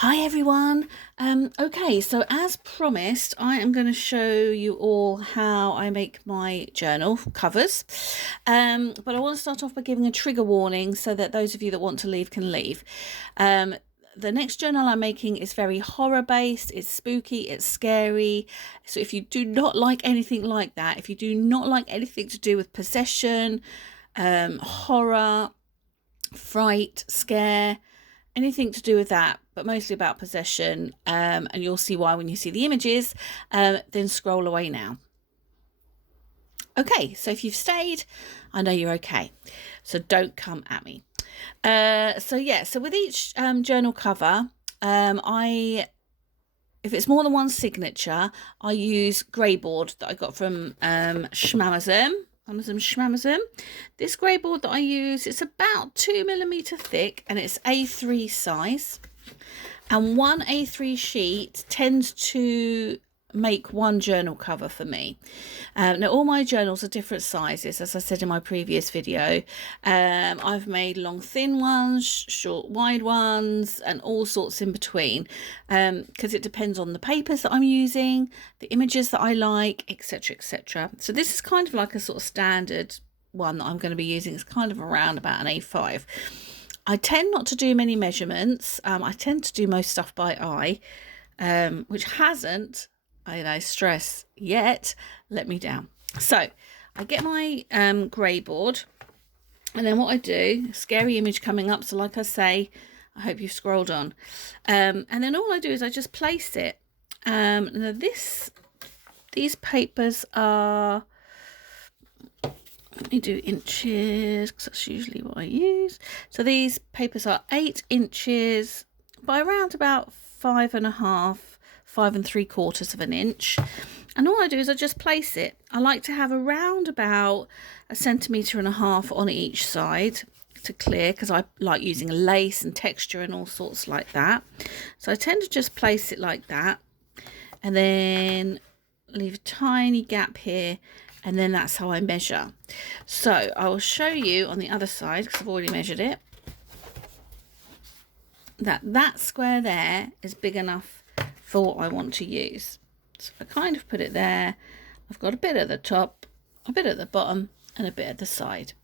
Hi everyone. Okay, so as promised, I am going to show you all how I make my journal covers. But I want to start off by giving a trigger warning so that those of you that want to leave can leave. The next journal I'm making is very horror based, it's spooky, it's scary. So if you do not like anything like that, if you do not like anything to do with possession, horror, fright, scare, anything to do with that, but mostly about possession, and you'll see why when you see the images, then scroll away now. Okay, so if you've stayed, I know you're okay, so don't come at me. So with each journal cover, if it's more than one signature, I use grey board that I got from Amazon Schmamazon. This grey board that I use, it's about 2mm thick and it's A3 size. And one A3 sheet tends to make one journal cover for me. Now all my journals are different sizes, as I said in my previous video. I've made long thin ones, short wide ones, and all sorts in between, because it depends on the papers that I'm using, the images that I like, etc, etc. So this is kind of like a sort of standard one that I'm going to be using. It's kind of around about an A5. I tend not to do many measurements. I tend to do most stuff by eye, which hasn't, I stress, yet let me down. So I get my grey board, and then what I do, scary image coming up, so like I say, I hope you've scrolled on, and then all I do is I just place it. Now these papers are, let me do inches because that's usually what I use. So these papers are 8 inches by around about 5.5, 5 3/4 of an inch. And all I do is I just place it. I like to have around about 1.5 centimeters on each side to clear, because I like using lace and texture and all sorts like that. So I tend to just place it like that and then leave a tiny gap here, and then that's how I measure. So I will show you on the other side, because I've already measured it, that square there is big enough for what I want to use. So if I kind of put it there, I've got a bit at the top, a bit at the bottom, and a bit at the side,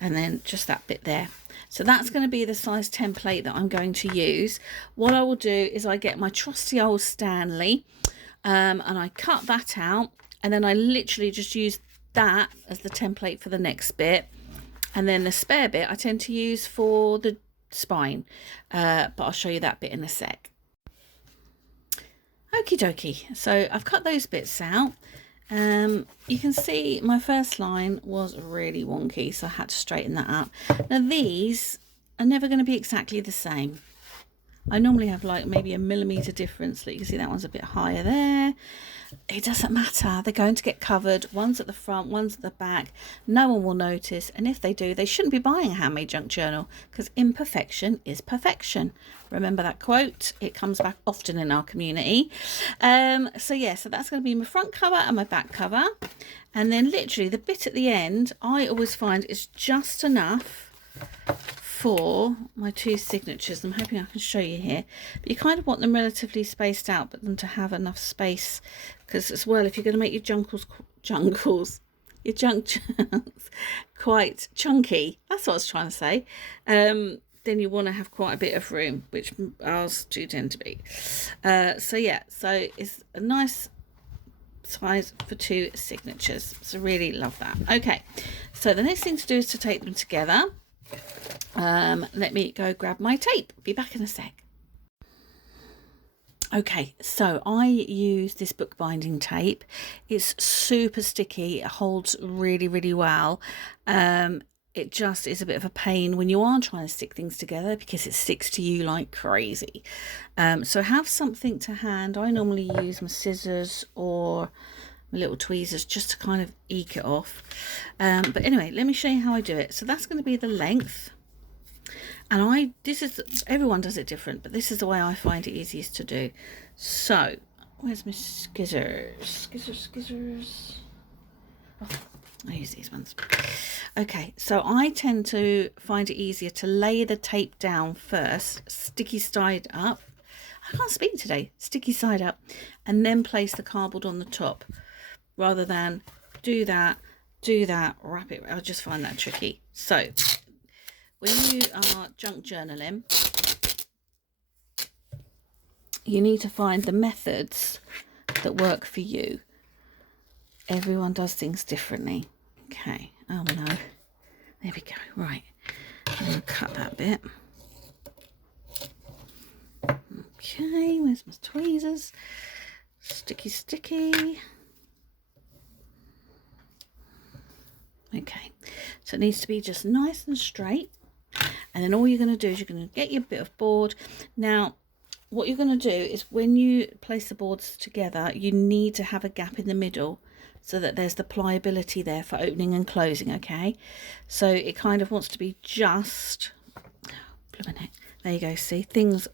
and then just that bit there. So that's going to be the size template that I'm going to use. What I will do is I get my trusty old Stanley, and I cut that out, and then I literally just use that as the template for the next bit, and then the spare bit I tend to use for the spine, but I'll show you that bit in a sec. Okie dokie, so I've cut those bits out. You can see my first line was really wonky, so I had to straighten that up. Now these are never going to be exactly the same. I normally have like maybe 1mm difference. Like you can see that one's a bit higher there. It doesn't matter, they're going to get covered. One's at the front, one's at the back. No one will notice, and if they do, they shouldn't be buying a handmade junk journal, because imperfection is perfection. Remember that quote, it comes back often in our community. So that's going to be my front cover and my back cover, and then literally the bit at the end I always find is just enough for my 2 signatures. I'm hoping I can show you here, but you kind of want them relatively spaced out, but them to have enough space, because as well, if you're going to make your junk journals quite chunky, that's what I was trying to say, then you want to have quite a bit of room, which ours do tend to be. So it's a nice size for 2 signatures, so really love that. Okay, so the next thing to do is to tape them together. Let me go grab my tape, be back in a sec. Okay, so I use this bookbinding tape. It's super sticky, it holds really well. It just is a bit of a pain when you are trying to stick things together, because it sticks to you like crazy. So have something to hand. I normally use my scissors or my little tweezers just to kind of eke it off. But anyway, let me show you how I do it. So that's going to be the length. And everyone does it different, but this is the way I find it easiest to do. So, where's my scissors? Scissors. Oh, I use these ones. Okay, so I tend to find it easier to lay the tape down first, sticky side up. I can't speak today. Sticky side up, and then place the cardboard on the top, rather than do that, wrap it. I just find that tricky. So when you are junk journaling, you need to find the methods that work for you. Everyone does things differently. Okay. Oh no. There we go. Right. I'm going to cut that bit. Okay. Where's my tweezers? Sticky. Okay. So it needs to be just nice and straight. And then all you're going to do is you're going to get your bit of board. Now, what you're going to do is when you place the boards together, you need to have a gap in the middle so that there's the pliability there for opening and closing, okay? So it kind of wants to be just, there you go, see, things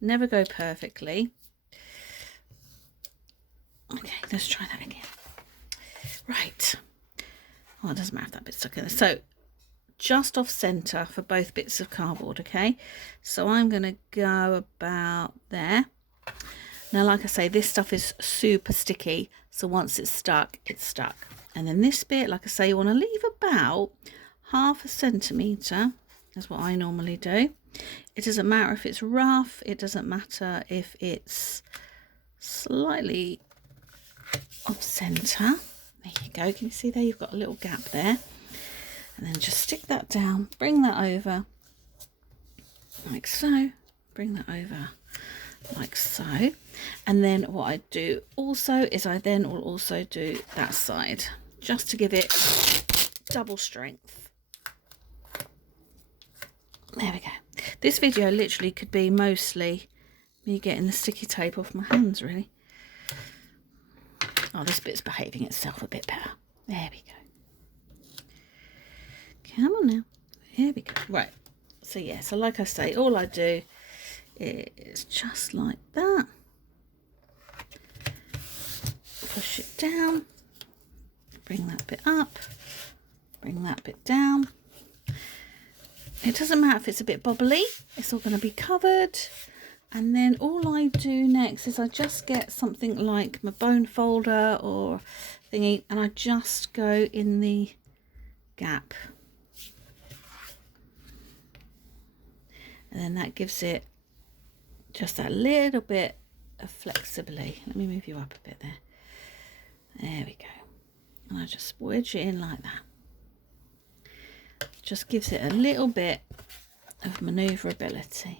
never go perfectly. Okay, let's try that again. Right. Oh, it doesn't matter if that bit's stuck in there. So just off center for both bits of cardboard, okay? So I'm going to go about there. Now, like I say, this stuff is super sticky, so once it's stuck, it's stuck. And then this bit, like I say, you want to leave about 1/2 centimetre. That's what I normally do. It doesn't matter if it's rough. It doesn't matter if it's slightly off centre. There you go. Can you see there? You've got a little gap there. And then just stick that down. Bring that over like so. Bring that over like so. And then what I do also is I then will also do that side just to give it double strength. There we go. This video literally could be mostly me getting the sticky tape off my hands, really. Oh, this bit's behaving itself a bit better. There we go. Come on now. Here we go. Right. So yeah, so like I say, all I do is just like that. Push it down. Bring that bit up. Bring that bit down. It doesn't matter if it's a bit bobbly. It's all going to be covered. And then all I do next is I just get something like my bone folder or thingy, and I just go in the gap. And then that gives it just that little bit of flexibility. Let me move you up a bit there. There we go. And I just wedge it in like that. Just gives it a little bit of manoeuvrability.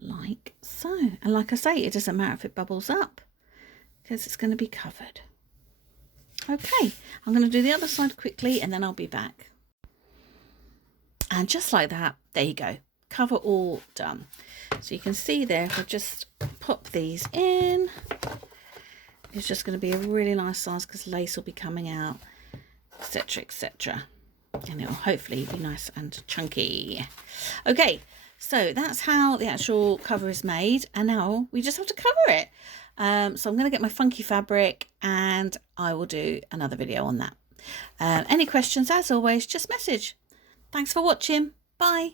Like so. And like I say, it doesn't matter if it bubbles up because it's going to be covered. Okay, I'm going to do the other side quickly and then I'll be back. And just like that, there you go. Cover all done. So you can see there, if I just pop these in, it's just going to be a really nice size because lace will be coming out, etc, etc. And it'll hopefully be nice and chunky. Okay, so that's how the actual cover is made. And now we just have to cover it. So I'm going to get my funky fabric and I will do another video on that. Any questions, as always, just message. Thanks for watching. Bye.